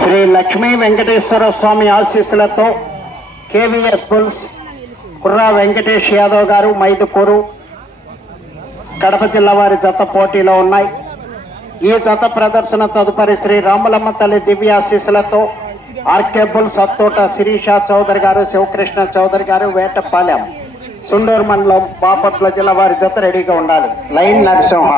శ్రీ లక్ష్మీ వెంకటేశ్వర స్వామి ఆశీస్సులతో KVS bulls కుర్రా వెంకటేష్ యాదవ్ గారు మైదుకూరు కడప జిల్లా వారి జత పోటీలో ఉన్నాయి. ఈ జత ప్రదర్శన తదుపరి శ్రీ రాములమ్మ తల్లి దివ్య ఆశీస్సులతో ఆర్కే బుల్స్ అత్తోట శిరీష చౌదరి గారు శివకృష్ణ చౌదరి గారు వేటపాలెం సుండూరు మండలం బాపట్ల జిల్లా వారి జత రెడీగా ఉండాలి. లైన్ నరసింహ